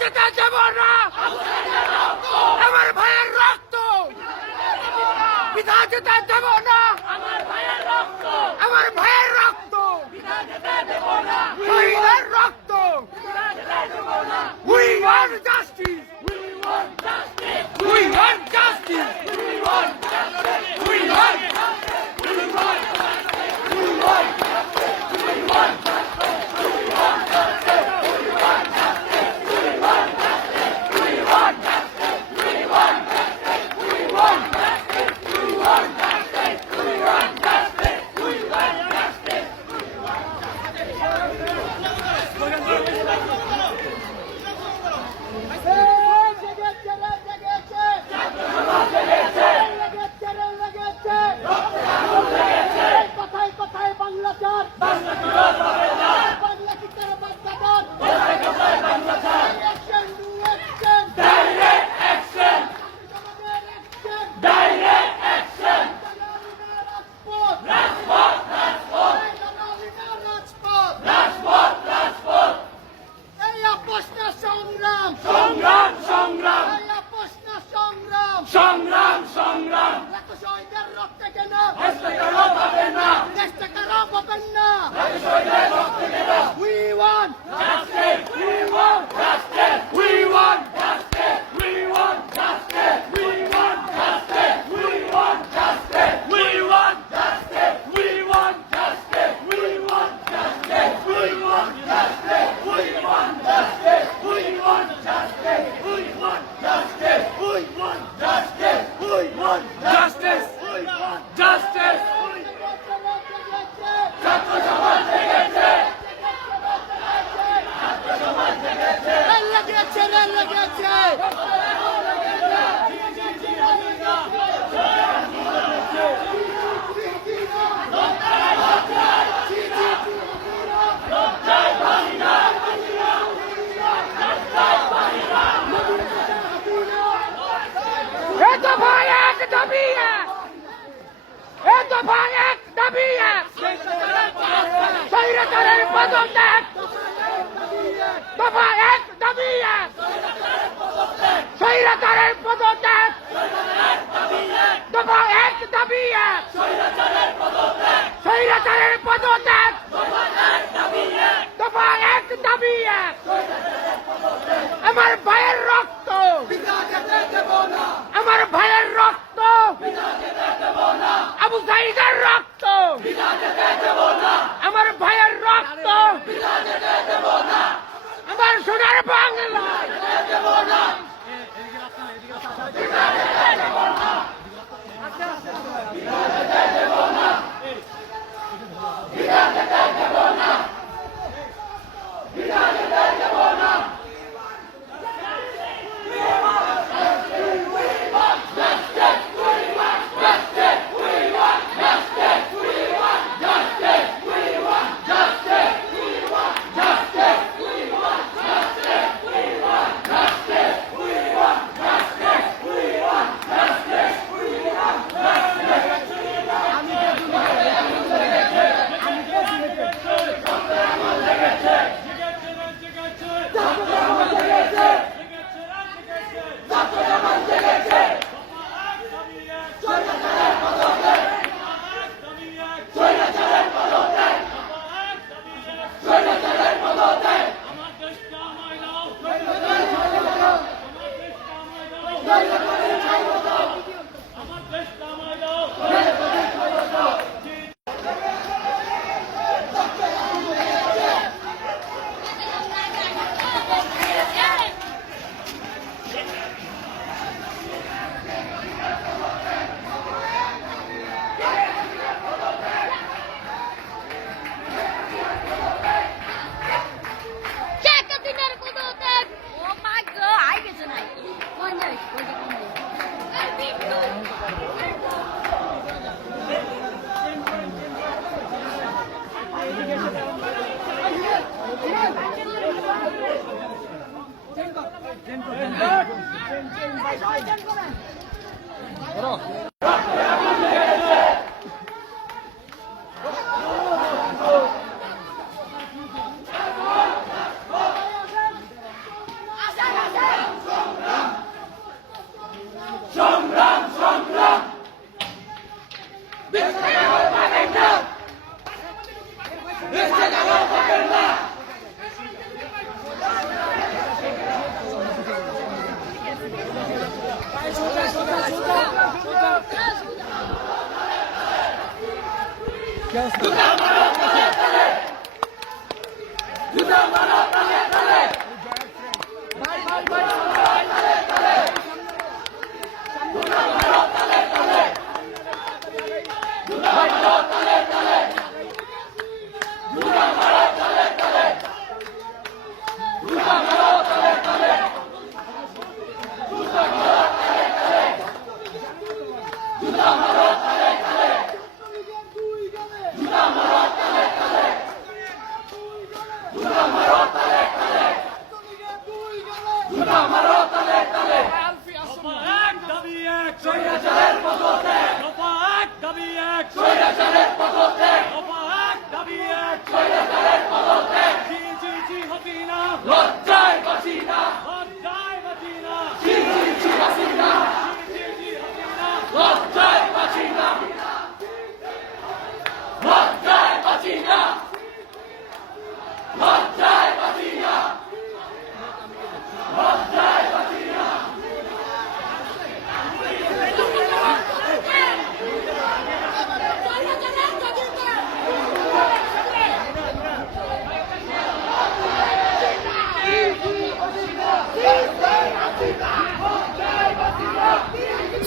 যেতে দেব না আমার ভাইয়ের রক্ত পিতা যেতে দেব না আমার ভাইয়ের রক্ত শহীদের রক্ত উই আর জাস্টিস শহীদের রক্ত আমার ভাইয়ের রক্ত আমার সোনার বাংলা ধরো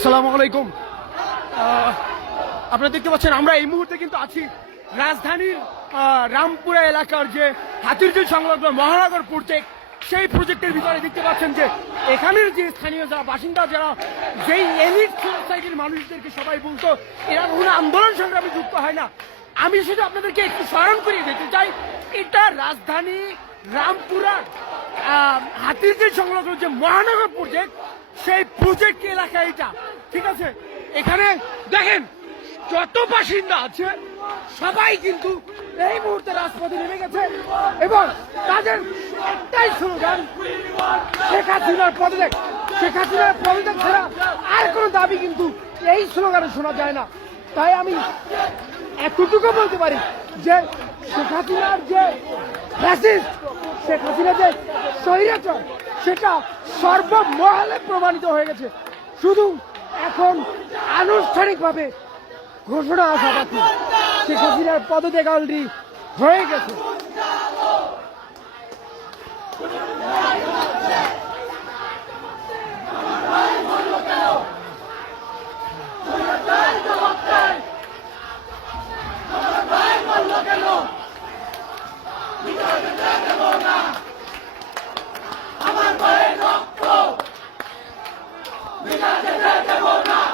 আসসালামু আলাইকুম আপনারা দেখতে পাচ্ছেন আমরা এই মুহূর্তে কিন্তু আছি রাজধানীর রামপুরা এলাকার যে হাতিরঝিল সংলগ্ন মহানগর প্রজেক্ট সেই প্রজেক্টের ভিতরে দেখতে পাচ্ছেন যে এখানের যে স্থানীয় যারা বাসিন্দা যারা যেই এলিট সোসাইটির মানুষদেরকে সবাই বলতো এরা কোনো আন্দোলন সংগ্রামে যুক্ত হয় না আমি শুধু আপনাদেরকে একটু স্মরণ করিয়ে দিতে চাই এটা রাজধানী রামপুরা হাতিরঝিল সংলগ্ন যে মহানগর প্রজেক্ট সেই প্রজেক্ট এলাকা এটা ঠিক আছে এখানে দেখেন যত বাসিন্দা আছে সবাই কিন্তু এই মুহূর্তে রাজপথে নেমে গেছে এবং তাদের একটাই স্লোগান শেখ হাসিনার পদত্যাগ শেখ হাসিনার পদত্যাগ ছাড়া আর কোনো দাবি কিন্তু এই স্লোগানে শোনা যায় না তাই আমি এতটুকু বলতে পারি যে শেখ হাসিনার যে ফ্যাসিস্ট শেখ হাসিনা যে স্বৈরাচার সেটা সর্বমহলে প্রমাণিত হয়ে গেছে শুধু এখন আনুষ্ঠানিকভাবে ঘোষণা আসা বাকি শেখ হাসিনার পদত্যাগ অলরেডি হয়ে গেছে ta ta gonna ta ta